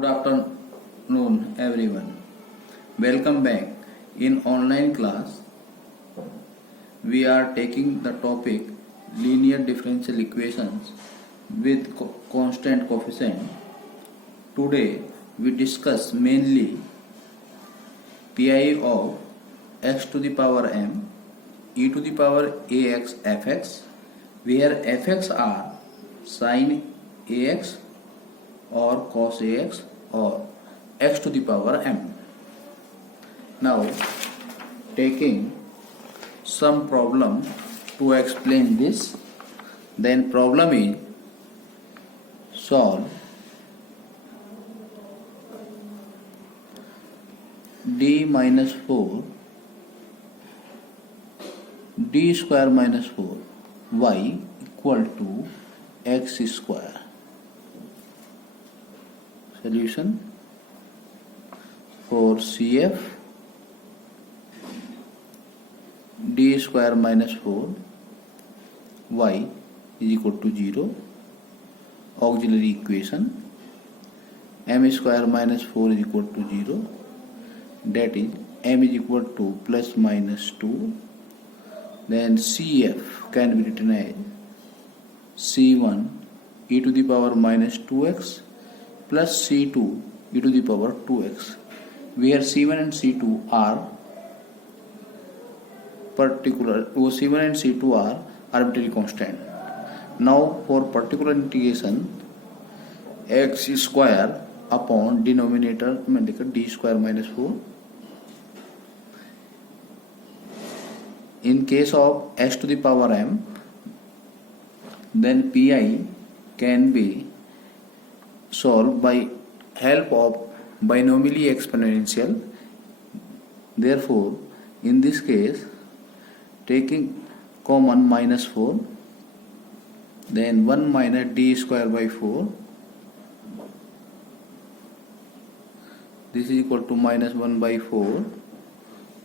Good afternoon, everyone. Welcome back. In online class, we are taking the topic linear differential equations with constant coefficient. Today, we discuss mainly pi of x to the power m e to the power ax fx, where fx are sin ax or cos ax or x to the power m. Now, taking some problem to explain this, then problem is solve d minus 4 d square minus 4 y equal to x square. Solution for CF d square minus 4 y is equal to 0. Auxiliary equation m square minus 4 is equal to 0, that is m is equal to plus minus 2. Then CF can be written as C1 e to the power minus 2x plus C2 e to the power 2x, where C1 and C2 are C1 and C2 are arbitrary constant. Now for particular integration, x square upon denominator d square minus 4. In case of x to the power m, then pi can be solved by help of binomially exponential. Therefore, in this case, taking common minus 4, then 1 minus d square by 4, this is equal to minus 1 by 4,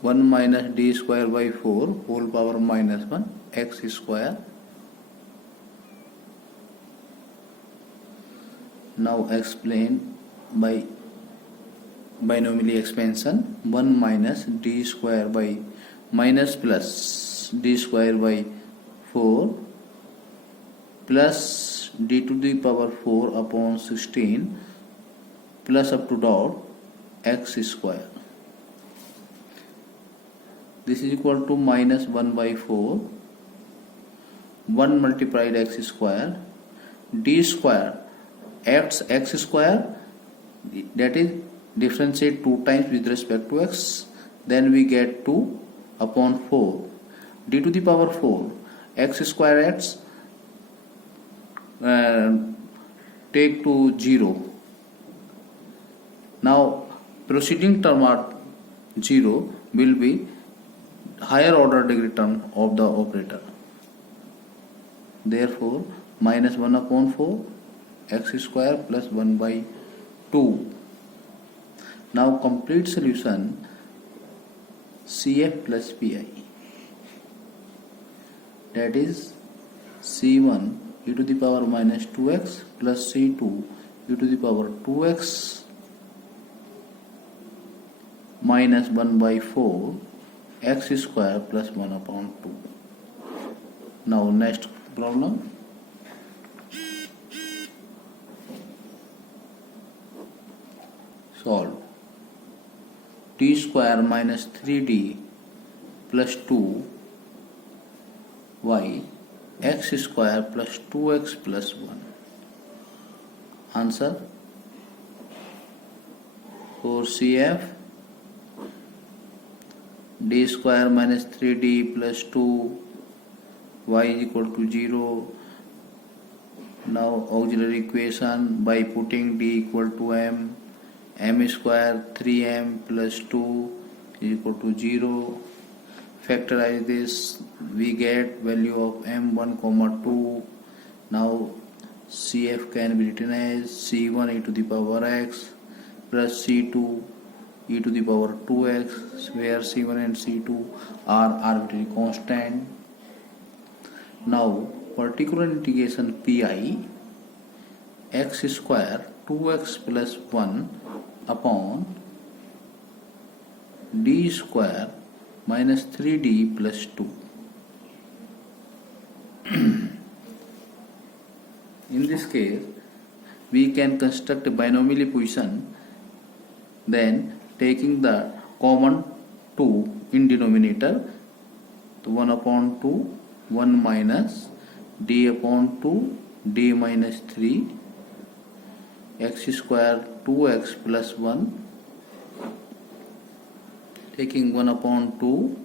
1 minus d square by 4 whole power minus 1 x square. Now explain by binomially expansion. 1 minus d square by minus plus d square by 4 plus d to the power 4 upon 16 plus up to dot x square. This is equal to minus 1 by 4, 1 multiplied x square, d square x square, that is differentiate 2 times with respect to x, then we get 2 upon 4 d to the power 4 x square x take to 0. Now proceeding term at 0 will be higher order degree term of the operator. Therefore minus 1 upon 4 x square plus 1 by 2. Now complete solution CF plus PI, that is C1 e to the power minus 2x plus C2 e to the power 2x minus 1 by 4 x square plus 1 upon 2. Now next problem. Solve t square minus 3d plus 2 y x square plus 2x plus 1. Answer for CF d square minus 3d plus 2 y is equal to 0. Now auxiliary equation by putting d equal to m square 3m plus 2 is equal to 0. Factorize this, we get value of m 1 comma 2. Now CF can be written as C1 e to the power x plus C2 e to the power 2x, where C1 and C2 are arbitrary constant. Now particular integration pi x square 2x plus 1 upon d square minus 3d plus 2. In this case, we can construct a binomial equation, then taking the common 2 in denominator, so 1 upon 2, 1 minus d upon 2, d minus 3, x square 2x plus 1, taking 1 upon 2,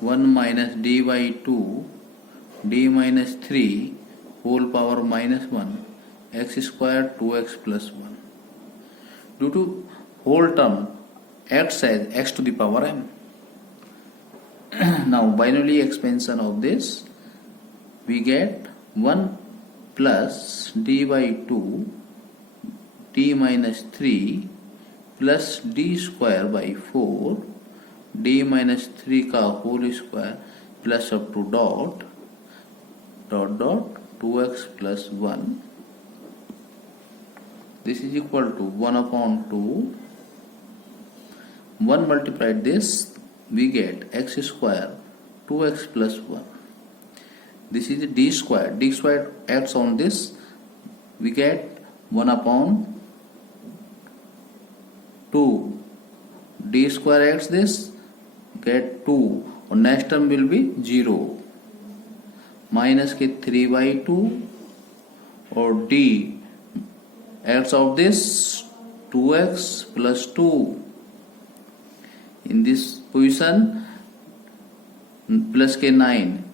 1 minus d by 2, d minus 3, whole power minus 1, x square 2x plus 1. Due to whole term acts as x to the power m. Now binomial expansion of this, we get 1 plus d by 2, d minus 3 plus d square by 4, d minus 3 का whole square plus up to dot 2x plus 1. This is equal to 1 upon 2. 1 multiplied this, we get x square 2x plus 1. This is d square. D square acts on this. We get 1 upon 2. D square acts this. Get 2. और next term will be 0. Minus के 3 by 2. और d acts of this 2x plus 2. In this position plus के 9.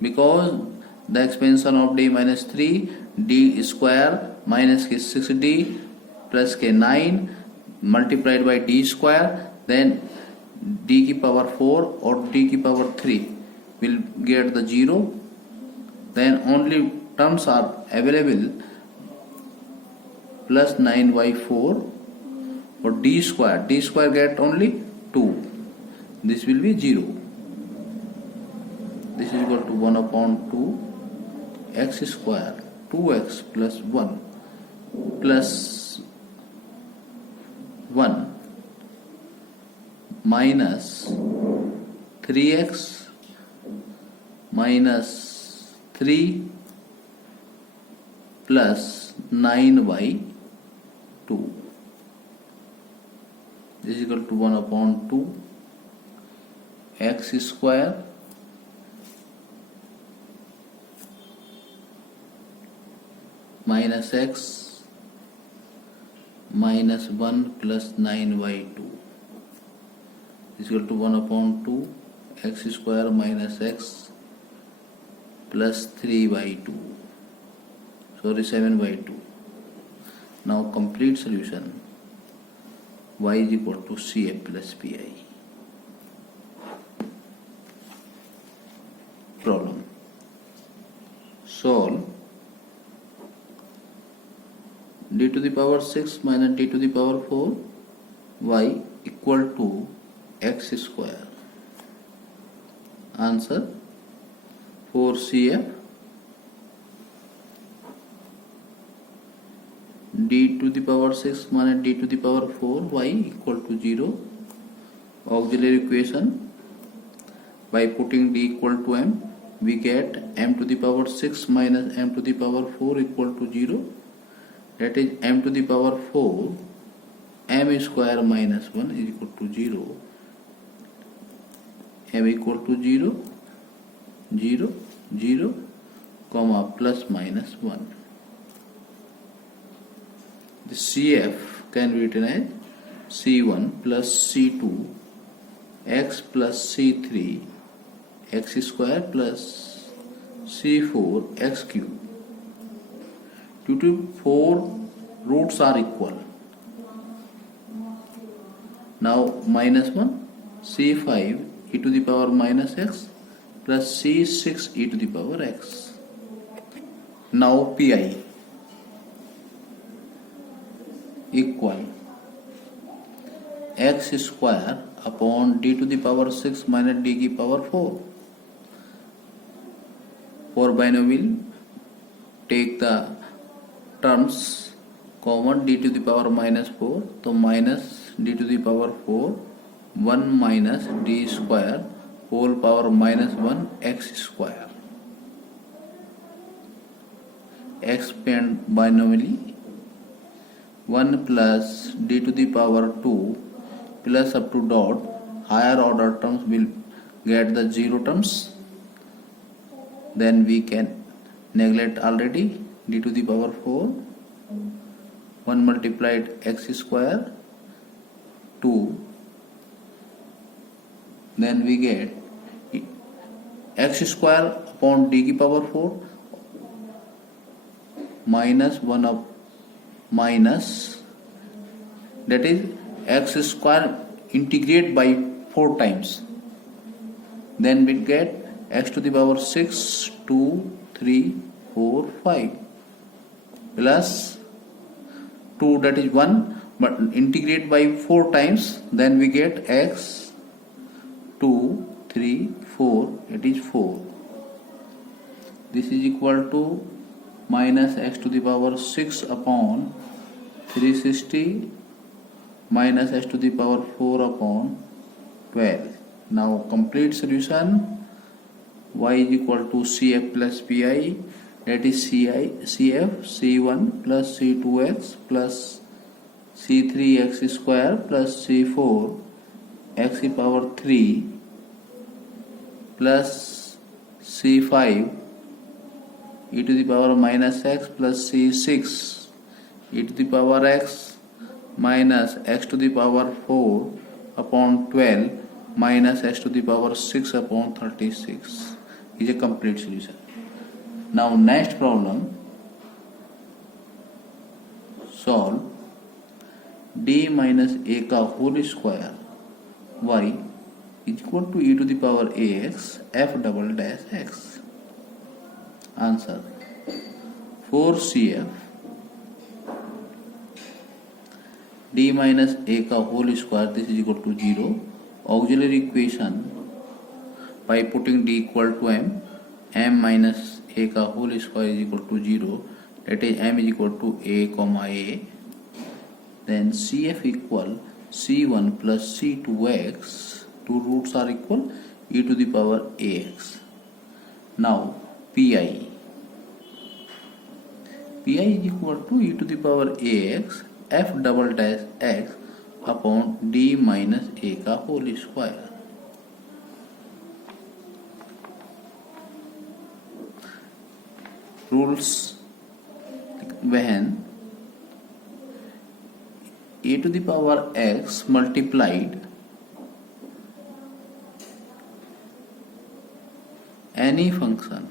Because the expansion of d minus 3, d square minus के 6d plus के 9 multiplied by d square, then d की power 4 or d की power 3 will get the 0. Then only terms are available plus 9 by 4 or d square get only 2. This will be 0. This is equal to 1 upon 2 x square 2x plus 1 plus 1 minus 3x minus 3 plus 9 by 2. This is equal to 1 upon 2 x square minus x minus 1 plus 9 by 2 is equal to 1 upon 2 x square minus x plus 3 by 2. Sorry, 7 by 2. Now complete solution. Y is equal to CF plus PI. Problem. Solve d to the power 6 minus d to the power 4 y equal to x square. Answer 4CF d to the power 6 minus d to the power 4 y equal to 0. Auxiliary equation, by putting d equal to m, we get m to the power 6 minus m to the power 4 equal to 0. That is m to the power 4 m square minus 1 is equal to 0. M equal to 0, 0, 0, comma plus minus 1. The CF can be written as C1 plus C2 x plus C3 x square plus C4 x cube. Due to 4 roots are equal. Now minus 1 C5 e to the power minus x plus C6 e to the power x. Now Pi equal x square upon d to the power 6 minus d की power 4. For binomial, take the terms common d to the power minus 4, तो minus d to the power 4, 1 minus d square whole power minus 1 x square. Expand binomially, 1 plus d to the power 2 plus up to dot, higher order terms will get the zero terms, then we can neglect already d to the power 4, 1 multiplied x square 2, then we get x square upon d की power 4 minus 1 of minus, that is x square integrate by 4 times, then we get x to the power 6, 2, 3, 4, 5 plus 2, that is 1, but integrate by 4 times, then we get x 2, 3, 4, it is 4. This is equal to minus x to the power 6 upon 360 minus x to the power 4 upon 12. Now complete solution, y is equal to cf plus pi, that is cf c1 plus c2x plus c3x square plus c4 x to the power 3 plus c5 e to the power minus x plus c6 e to the power x minus x to the power 4 upon 12 minus x to the power 6 upon 36 is a complete solution. Now next problem, solve d minus a का whole square y is equal to e to the power ax f double dash x. Answer 4cf d minus a का whole square, this is equal to 0. Auxiliary equation by putting d equal to m minus a का whole square is equal to 0, that is m is equal to a comma a, then cf equal c1 plus c2x, two roots are equal, e to the power ax. Now pi is equal to e to the power ax f double dash x upon d minus a का whole square. Rules, when e to the power x multiplied any function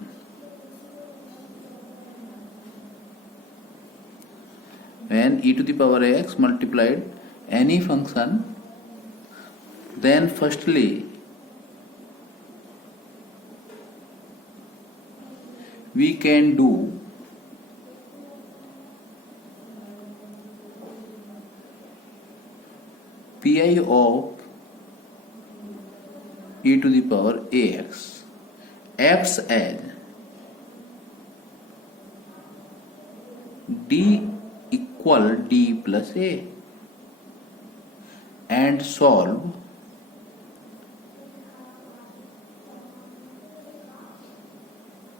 when e to the power x multiplied any function, then firstly we can do pi of e to the power ax acts as d equal d plus a and solve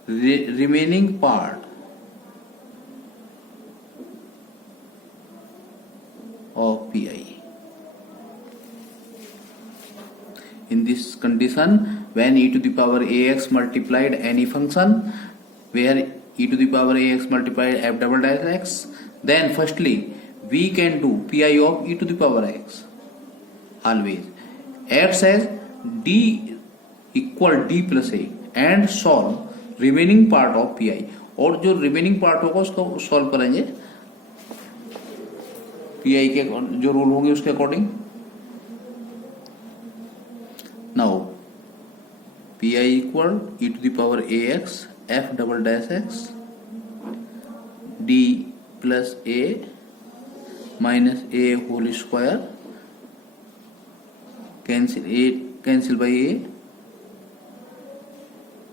remaining part of pi. In this condition, when e to the power ax multiplied any function where e to the power ax multiplied f double dash x, then firstly we can do pi of e to the power x always acts as d equal d plus a and solve remaining part of pi, और जो remaining part होगा उसको solve करेंगे pi के जो rule होंगे उसके according. Now pi equal e to the power ax f double dash x d plus a minus a whole square, cancel by a.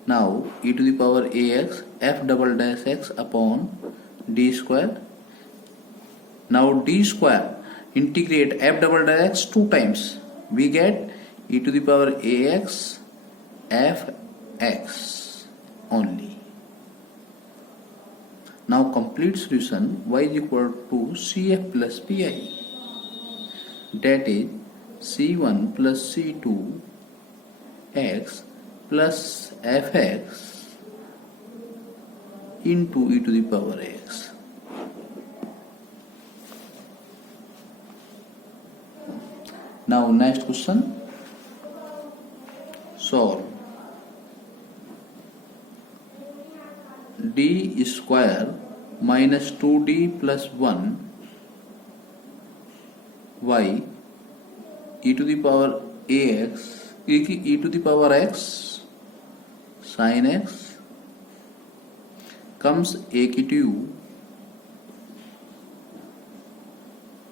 Now e to the power ax f double dash x upon d square Now d square integrate f double x 2 times. We get e to the power ax fx only. Now complete solution y is equal to cf plus pi. That is c1 plus c2 x plus fx into e to the power x. Now next question. Solve. D square minus 2d plus 1 y e to the power ax e to the power x sin x comes AQ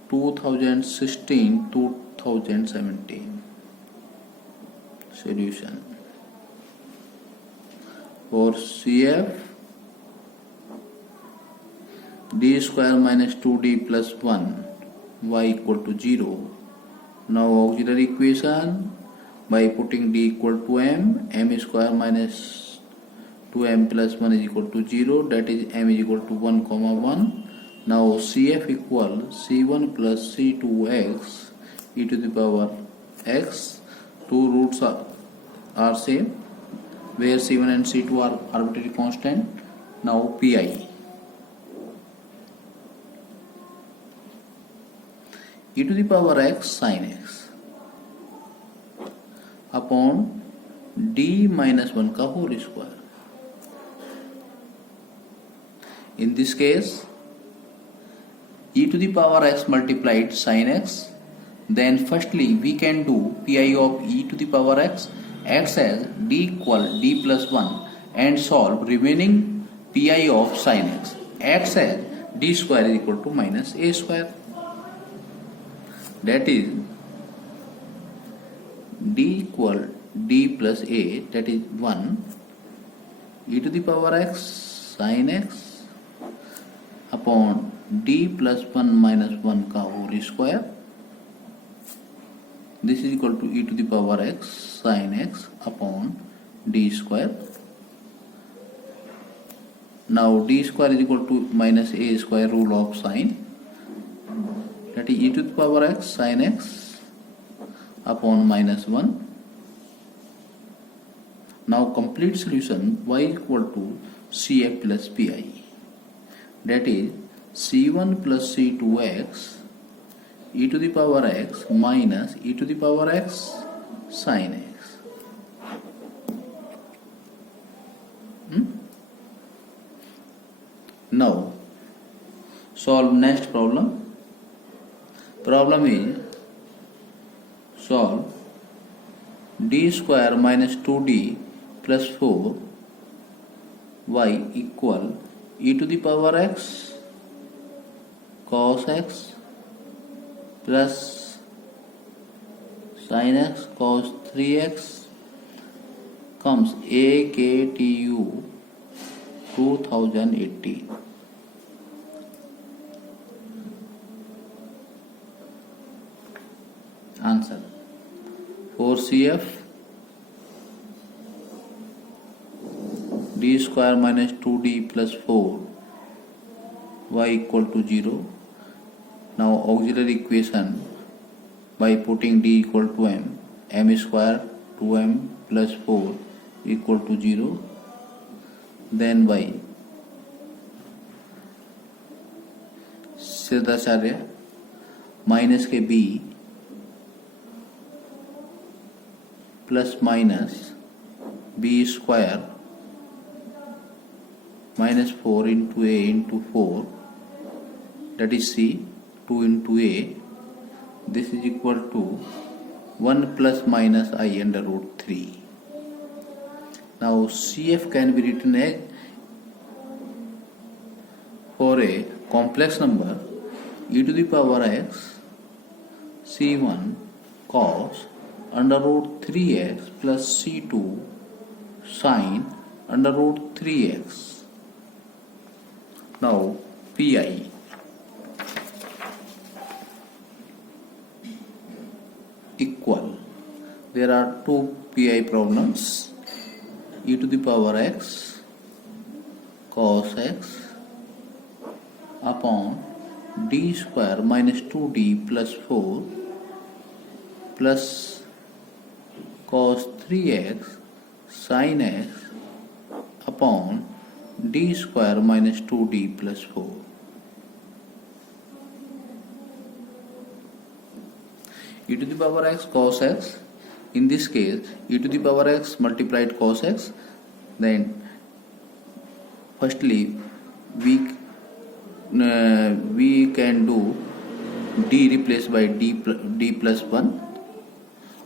2016-2017. Solution. For CF, d square minus 2d plus 1 y equal to 0. Now auxiliary equation by putting d equal to m square minus 2m plus 1 is equal to 0, that is m is equal to 1 comma 1. Now CF equal c1 plus c2x e to the power x. Two roots are same where c1 and c2 are arbitrary constant. Now pi. E to the power x sin x upon d minus 1 का whole square. In this case, e to the power x multiplied sin x. Then firstly we can do pi of e to the power x as d equal d plus 1 and solve remaining pi of sin x as d square is equal to minus a square. That is d equal d plus a, that is 1 e to the power x sin x upon d plus 1 minus 1 का whole square. This is equal to e to the power x sin x upon d square. Now d square is equal to minus a square rule of sine, that is e to the power x sin x upon minus 1. Now complete solution y equal to cf plus pi, that is c1 plus c2x e to the power x minus e to the power x sin x. Now solve next problem. Problem is solve d square minus 2d plus 4 y equal e to the power x cos x plus sin x cos 3x comes AKTU 2018. Answer. For CF, d square minus 2d plus 4 y equal to 0. Now auxiliary equation by putting d equal to m square 2m plus 4 equal to 0. Then by Siddhacharya minus के b plus minus b square minus 4 into a into 4, that is c, 2 into a, this is equal to 1 plus minus I under root 3. Now CF can be written as, for a complex number, e to the power x c1 cos under root 3x plus c2 sin under root 3x. Now pi. there are two PI problems. E to the power x cos x upon d square minus 2d plus 4 plus cos 3x sin x upon d square minus 2d plus 4. E to the power x cos x, in this case e to the power x multiplied cos x, then firstly we can do d replaced by d plus 1,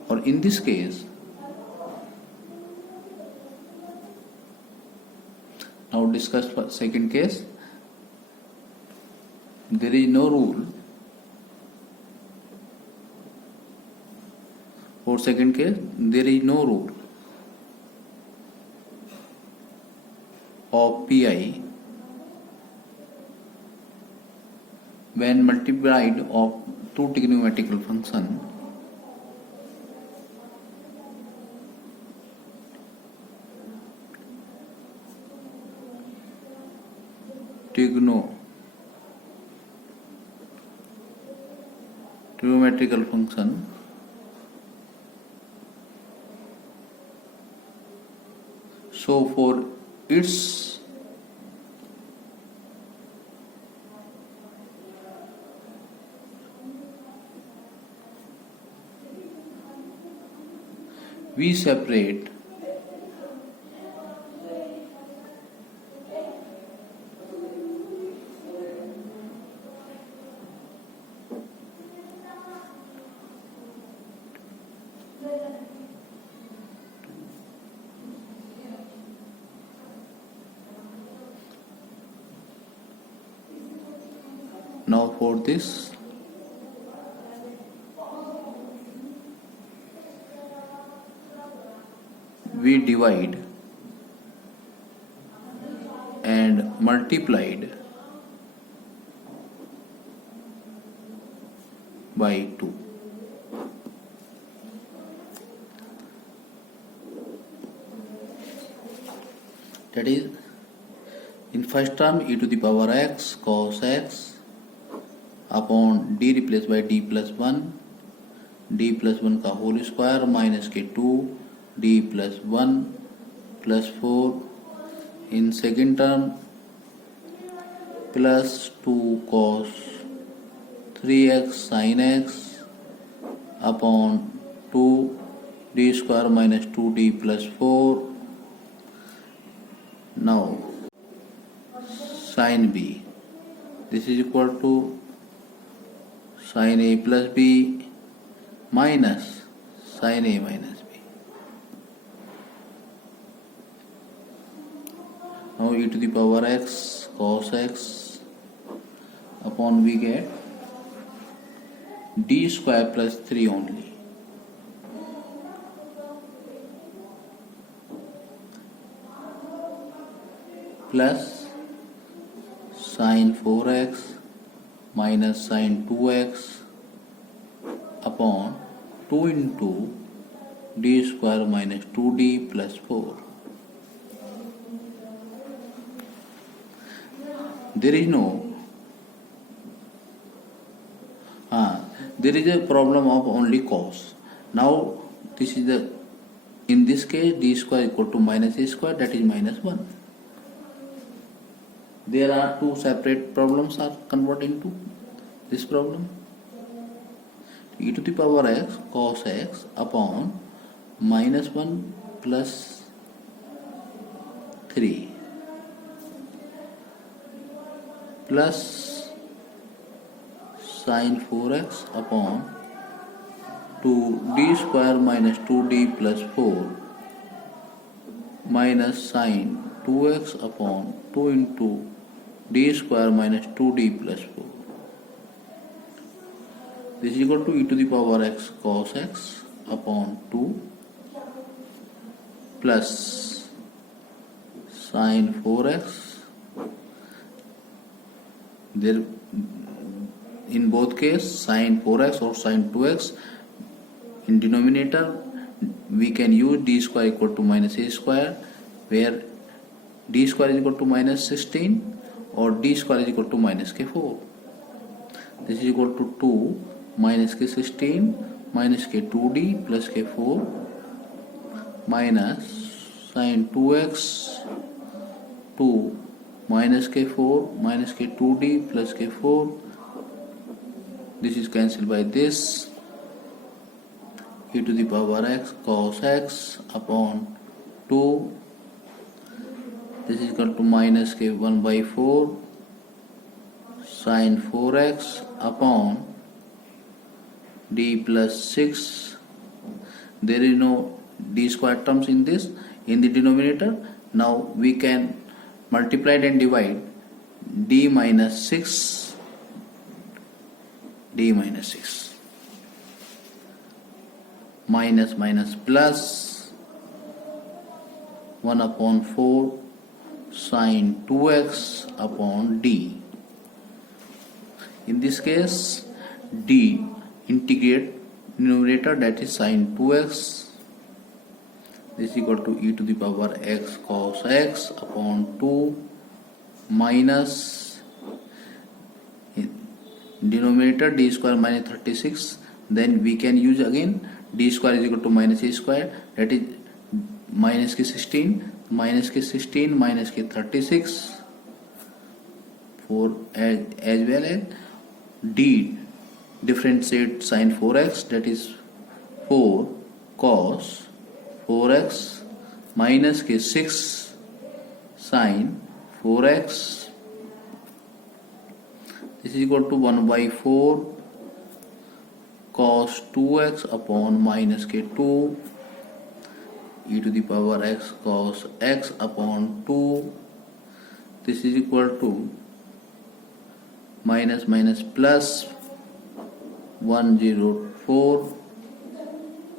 or in this case now discuss for second case. There is no rule for second case. There is no rule of PI when multiplied of two trigonometrical function trigonometrical function so for its we separate now for this we divide and multiplied by 2. That is, in first term e to the power x cos x upon d replaced by d plus 1, d plus 1 का whole square minus के 2 d plus 1 plus 4. In second term plus 2 cos 3x sin x upon 2 d square minus 2d plus 4. Now sin b, this is equal to sin a plus b minus sin a minus b. Now e to the power x cos x upon we get d square plus 3 only plus sin 4x minus sin 2x upon 2 into d square minus 2d plus 4. There is no there is a problem of only cos. Now this is the, in this case d square equal to minus a square, that is minus 1. There are two separate problems are converted into this problem. E to the power x cos x upon minus 1 plus 3 plus sin 4x upon 2d square minus 2d plus 4 minus sin 2x upon 2 into d square minus 2d plus 4. This is equal to e to the power x cos x upon 2 plus sin 4x. There in both case sin 4x or sin 2x, in denominator we can use d square equal to minus a square, where d square is equal to minus 16 or d square is equal to minus k4. This is equal to 2 minus k16 minus k2d plus k4 minus sin 2x 2 minus k4 minus k2d plus k4. This is cancelled by this. E to the power x cos x upon 2. This is equal to minus k1 by 4 sin 4x upon d plus 6. There is no d square terms in this, in the denominator. Now we can multiply and divide d minus 6 minus minus plus 1 upon 4 sin 2x upon d. In this case, d integrate numerator, that is sin 2x. This is equal to e to the power x cos x upon 2 minus denominator d square minus 36. Then we can use again d square is equal to minus a square, that is minus k16 minus k16 minus k36 for as well as d differentiate sin 4x, that is 4 cos 4x minus k6 sin 4x. This is equal to 1 by 4 cos 2x upon minus k2 e to the power x cos x upon 2. This is equal to minus minus plus 104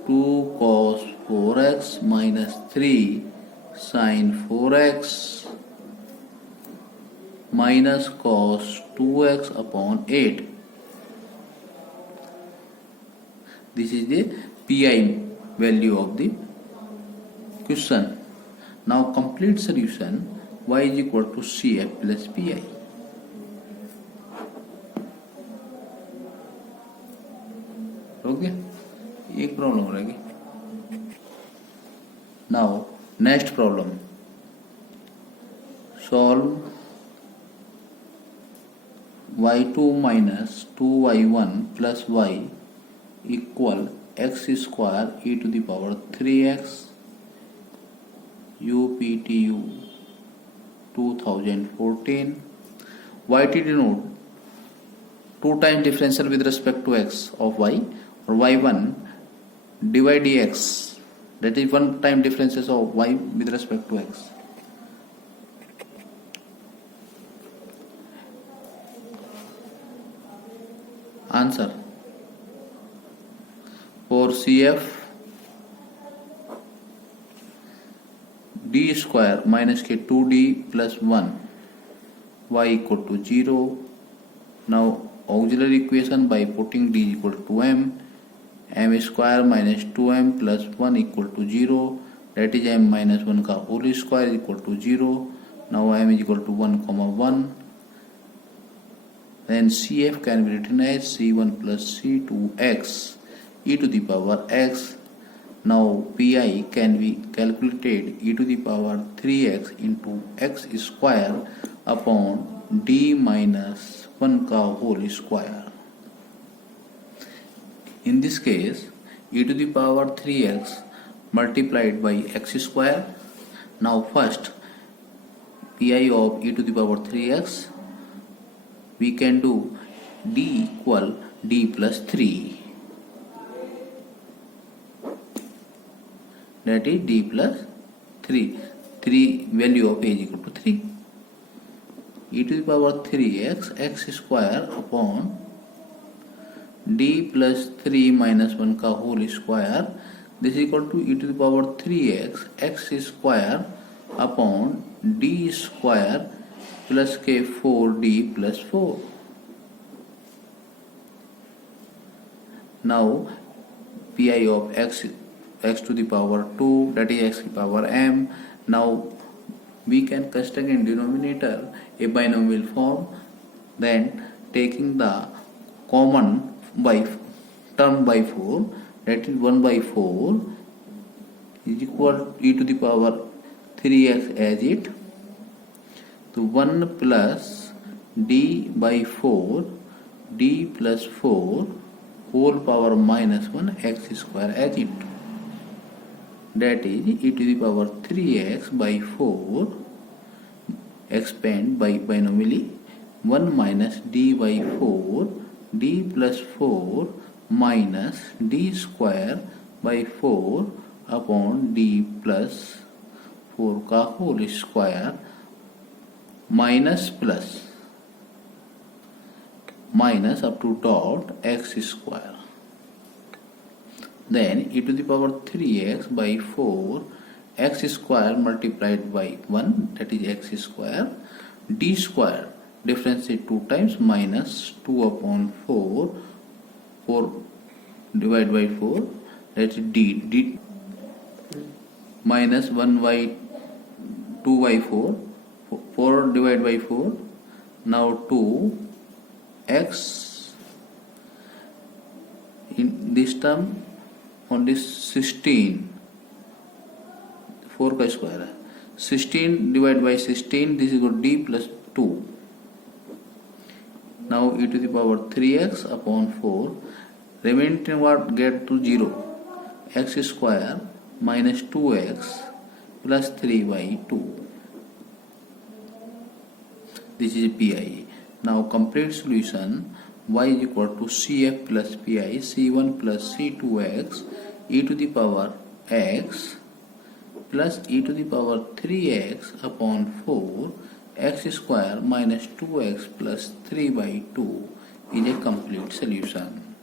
2 cos 4x minus 3 sin 4x minus cos 2x upon 8. This is the pi value of the question. Now complete solution, y is equal to cf plus pi. Okay, एक problem रहेगी. Now next problem, solve y2 minus 2y1 plus y equal x square e to the power 3x UPTU 2014. YT denote 2 times differential with respect to x of y, or y1 divide dx, that is 1 time differences of y with respect to x. Answer for CF, d square minus k2d plus 1 y equal to 0. Now auxiliary equation by putting d equal to m square minus 2m plus 1 equal to 0, that is m minus 1 का whole square equal to 0. Now m is equal to 1 comma 1. Then CF can be written as C1 plus C2x e to the power x. Now pi can be calculated e to the power 3x into x square upon d minus 1 का whole square. In this case, e to the power 3x multiplied by x square. Now first, pi of e to the power 3x, we can do d equal d plus 3. That is d plus 3. 3 value of a is equal to 3. E to the power 3x x square upon d plus 3 minus 1 का whole square. This is equal to e to the power 3x x square upon d square plus k4d plus 4. Now pi of x x to the power 2, that is x to the power m. Now we can construct in denominator a binomial form, then taking the common by term by 4, that is 1 by 4 is equal e to the power 3x as it. So 1 plus d by 4, d plus 4 whole power minus 1 x square as it. That is e to the power 3x by 4 expand by binomially 1 minus d by 4, d plus 4 minus d square by 4 upon d plus 4 का whole square minus plus minus up to dot x square. Then e to the power 3x by 4 x square multiplied by 1, that is x square, d square differentiate 2 times minus 2 upon 4, 4 divided by 4, that is d minus 1 by 2 by 4, 4 divided by 4, now 2 x in this term on this 16, 4 का square है, 16 divided by 16, this is equal to d plus 2. Now e to the power 3x upon 4, remaining what get to 0, x square minus 2x plus 3 by 2. This is pi. Now complete solution, y is equal to cf plus pi, c1 plus c2x e to the power x plus e to the power 3x upon 4 x square minus 2x plus 3 by 2 is a complete solution.